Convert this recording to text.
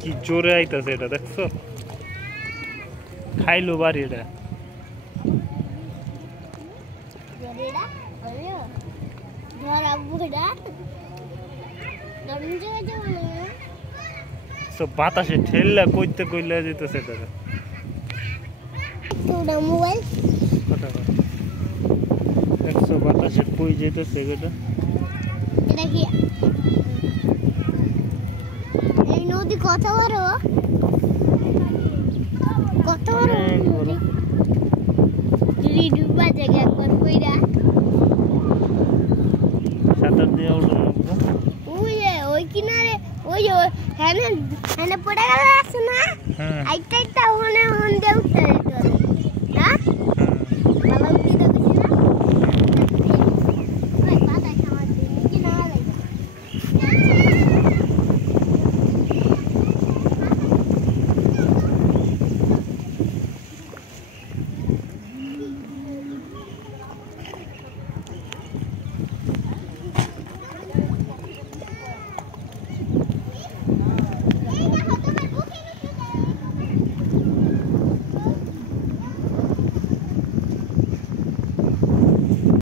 কি জোরে আইতাছে এটা দেখছো খাইলো বাড়ি এটা সব বাতাসে ঠেললা কইতে কইলা যেতেছে এটা মোবাইল দেখছো বাতাসে কই যেতেছে এটা এটা কি এই নদী কত বড় যদি ডুবা জায়গা একবার কইরা সাঁতার দিয়ে উঠলো ওই কিনারে ওই হ্যাঁ পড়ে গেল আছে না আইটা ওখানে হন দিয়ে উঠতে